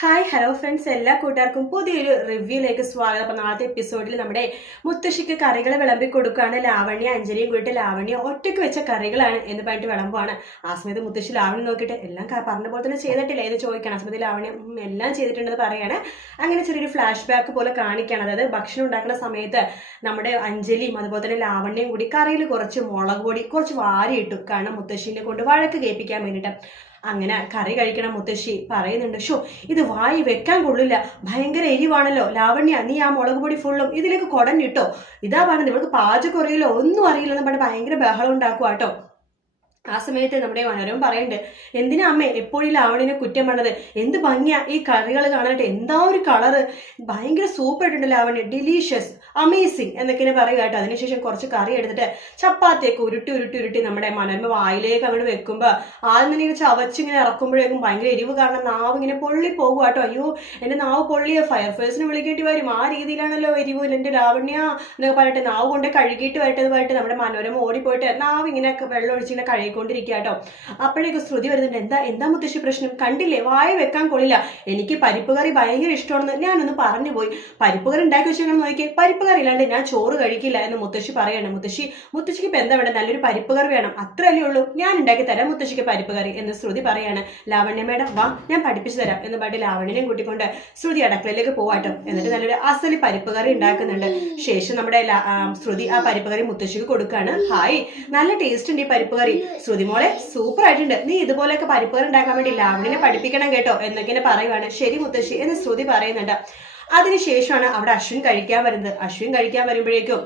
Hi hello friends എല്ലാ കൂട്ടുകാർക്കും പുതിയൊരു റിവ്യൂയിലേക്ക് സ്വാഗതം. അപ്പോൾ നാളത്തെ എപ്പിസോഡിൽ നമ്മുടെ മുത്തശ്ശിക്ക് കറികൾ വിളമ്പി കൊടുക്കുകയാണ്. ലാവണ്യ അഞ്ജലിയും കൂട്ടി ലാവണ്യ ഒറ്റയ്ക്ക് വെച്ച കറികളാണ് എന്ന് പറഞ്ഞിട്ട് വിളമ്പുവാണ്. ആ സമയത്ത് മുത്തശ്ശി ലാവണ്യ നോക്കിയിട്ട് എല്ലാം പറഞ്ഞ പോലെ തന്നെ ചെയ്തിട്ടില്ല എന്ന് ചോദിക്കണം ആ സമയത്ത് ലാവണ്യ "ഉം, എല്ലാം ചെയ്തിട്ടുണ്ടെന്ന് പറയാണ്. അങ്ങനെ ചെറിയൊരു ഫ്ലാഷ് ബാക്ക് പോലെ കാണിക്കുകയാണ്. അതായത് ഭക്ഷണം ഉണ്ടാക്കുന്ന സമയത്ത് നമ്മുടെ അഞ്ജലിയും അതുപോലെ തന്നെ ലാവണ്യയും കൂടി കറിയിൽ കുറച്ച് മുളക് പൊടി കുറച്ച് വാരിയിട്ടു കാരണം മുത്തശ്ശീനെ കൊണ്ട് വഴക്ക് കേൾപ്പിക്കാൻ വേണ്ടിയിട്ട്. അങ്ങനെ കറി കഴിക്കണം മുത്തശ്ശി പറയുന്നുണ്ട്. ഷോ ഇത് വായി വെക്കാൻ കൊള്ളില്ല. ഭയങ്കര എരിവാണല്ലോ. ലാവണ്യ നീ ആ മുളക് പൊടി ഫുള്ളും ഇതിലേക്ക് കൊടഞ്ഞിട്ടോ? ഇതാ പറഞ്ഞത് ഇവൾക്ക് പാചകം അറിയില്ല ഒന്നും അറിയില്ലെന്ന് പറഞ്ഞ് ഭയങ്കര ബഹളം ഉണ്ടാക്കുക കേട്ടോ ആ സമയത്ത് നമ്മുടെ മനോരമ പറയുന്നുണ്ട് എന്തിനാ അമ്മേ എപ്പോഴും ലാവണിനെ കുറ്റം പറഞ്ഞത്? എന്ത് ഭംഗിയാ ഈ കറികൾ കാണാനായിട്ട്? എന്താ ഒരു കളറ് ഭയങ്കര സൂപ്പർ ആയിട്ടുണ്ട് ലാവണി ഡിലീഷ്യസ് അമേസിങ് എന്നൊക്കെ പറയുക കേട്ടോ. അതിനുശേഷം കുറച്ച് കറി എടുത്തിട്ട് ചപ്പാത്തിയൊക്കെ ഉരുട്ടി ഉരുട്ടി ഉരുട്ടി നമ്മുടെ മനോരമ വായിലേക്ക് അങ്ങോട്ട് വെക്കുമ്പോൾ ആദ്യം തന്നെ ചവച്ചിങ്ങനെ ഇറക്കുമ്പോഴേക്കും ഭയങ്കര എരിവ് കാരണം നാവ് ഇങ്ങനെ പൊള്ളി പോകുക കേട്ടോ. അയ്യോ എന്റെ നാവ് പൊള്ളിയ ഫയർഫേഴ്സിനെ വിളിക്കേണ്ടി വരും. ആ രീതിയിലാണല്ലോ എരിവ് എന്റെ ലാവണ്യ എന്നൊക്കെ പറഞ്ഞിട്ട് നാവ് കൊണ്ട് കഴുകിയിട്ട് വരട്ടത് പറഞ്ഞിട്ട് നമ്മുടെ മനോരമ ഓടിപ്പോയിട്ട് നാവ് ഇങ്ങനെ വെള്ളം ഒഴിച്ച് ഇങ്ങനെ കഴുകിക്കൊണ്ടിരിക്കുക കേട്ടോ. അപ്പോഴേക്കും ശ്രുതി വരുന്നുണ്ട് എന്താ എന്താ മുത്തശ്ശി പ്രശ്നം? കണ്ടില്ലേ? വായ വെക്കാൻ കൊള്ളില്ല. എനിക്ക് പരിപ്പ് കറി ഭയങ്കര ഇഷ്ടമാണെന്ന് ഞാനൊന്ന് പറഞ്ഞു പോയി. പരിപ്പ് കറി ഉണ്ടാക്കി വെച്ചാൽ നോക്കി പരിപ്പ് കറി ഇല്ലാണ്ട് ഞാൻ ചോറ് കഴിക്കില്ല എന്ന് മുത്തശ്ശി പറയാണ്. മുത്തശ്ശി മുത്തശ്ശിക്ക് ഇപ്പം എന്താ വേണം നല്ലൊരു പരിപ്പ് കറി വേണം. അത്രയല്ലേ ഉള്ളൂ. ഞാൻ ഉണ്ടാക്കി തരാം മുത്തശ്ശിക്ക് പരിപ്പ് കറി. എന്ന് ശ്രുതി പറയാണ്. ലാവണ്യ മേഡം വാ ഞാൻ പഠിപ്പിച്ചു തരാം. എന്ന് പറഞ്ഞിട്ട് ലാവണ്യനെയും കൂട്ടിക്കൊണ്ട് ശ്രുതി അടുക്കളയിലേക്ക് പോവാട്ടോ എന്നിട്ട് നല്ലൊരു അസലി പരിപ്പ് കറി ഉണ്ടാക്കുന്നുണ്ട്. ശേഷം നമ്മുടെ ശ്രുതി ആ പരിപ്പ് കറി മുത്തശ്ശിക്ക് കൊടുക്കുകയാണ് ഹായ്. നല്ല ടേസ്റ്റ് ഉണ്ട് ഈ പരിപ്പ് കറി. ശ്രുതി മോളെ സൂപ്പർ ആയിട്ടുണ്ട്. നീ ഇതുപോലെയൊക്കെ പരിപ്പ് കറി ഉണ്ടാക്കാൻ വേണ്ടി ലാവണിനെ പഠിപ്പിക്കണം കേട്ടോ എന്നൊക്കെ പറയുവാണ്. ശരി മുത്തശ്ശി എന്ന് ശ്രുതി പറയുന്നുണ്ട്. അതിനുശേഷമാണ് അവിടെ അശ്വിൻ കഴിക്കാൻ വരുന്നത്. അശ്വിൻ കഴിക്കാൻ വരുമ്പോഴേക്കും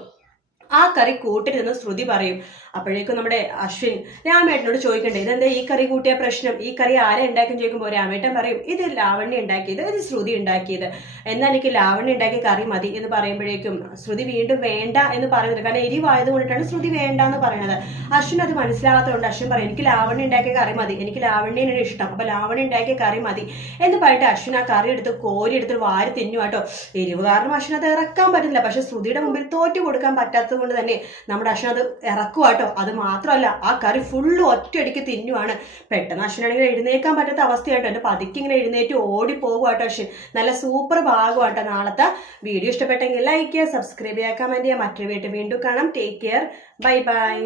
ആ കറി കൂട്ടരുതെന്ന് ശ്രുതി പറയും. അപ്പോഴേക്കും നമ്മുടെ അശ്വിൻ രാമേട്ടനോട് ചോദിക്കണ്ടേ ഇതെന്താ ഈ കറി കൂട്ടിയ പ്രശ്നം? ഈ കറി ആരാ ഉണ്ടാക്കി ചോദിക്കുമ്പോൾ രാമേട്ടൻ പറയും ഇത് ലാവണ്യ ഉണ്ടാക്കിയത് ഇത് ശ്രുതി ഉണ്ടാക്കിയത്. എന്നാൽ എനിക്ക് ലാവണ്യ ഉണ്ടാക്കിയ കറി മതി എന്ന് പറയുമ്പോഴേക്കും ശ്രുതി വീണ്ടും വേണ്ട എന്ന് പറയുന്നത് കാരണം എരിവായത് കൊണ്ടിട്ടാണ് ശ്രുതി വേണ്ട എന്ന് പറയുന്നത് അശ്വിൻ അത് മനസ്സിലാവാത്തതുകൊണ്ട് അശ്വിൻ പറയും എനിക്ക് ലാവണ്യ ഉണ്ടാക്കിയ കറി മതി എനിക്ക് ലാവണ്യനാണ് ഇഷ്ടം അപ്പൊ ലാവണ്യ ഉണ്ടാക്കിയ കറി മതി എന്ന് പറഞ്ഞിട്ട് അശ്വിൻ ആ കറി എടുത്ത് കോരി എടുത്ത് വാരി തിന്നു കേട്ടോ എരിവ് കാരണം അശ്വിൻ അത് ഇറക്കാൻ പറ്റുന്നില്ല പക്ഷെ ശ്രുതിയുടെ മുമ്പിൽ തോറ്റു കൊടുക്കാൻ പറ്റാത്തത് കൊണ്ട് തന്നെ നമ്മുടെ അശ്വൻ അത് ഇറക്കുക കേട്ടോ. അത് മാത്രമല്ല ആ കറി ഫുള്ള് ഒറ്റയടിക്ക് തിന്നുവാണ്. പെട്ടെന്ന് അശ്വിനാണെങ്കിൽ എഴുന്നേക്കാൻ പറ്റാത്ത അവസ്ഥയായിട്ടോ എന്റെ പതുക്കെ ഇങ്ങനെ എഴുന്നേറ്റ് ഓടി പോകുവാട്ടോ അശ്വിൻ. നല്ല സൂപ്പർ ഭാഗമാട്ടോ നാളത്തെ വീഡിയോ. ഇഷ്ടപ്പെട്ടെങ്കിൽ ലൈക്ക് ചെയ്യുക സബ്സ്ക്രൈബ് ചെയ്യുക കമന്റ് മറ്റൊരു വീട്ടിൽ വീണ്ടും കാണാം. Take care bye bye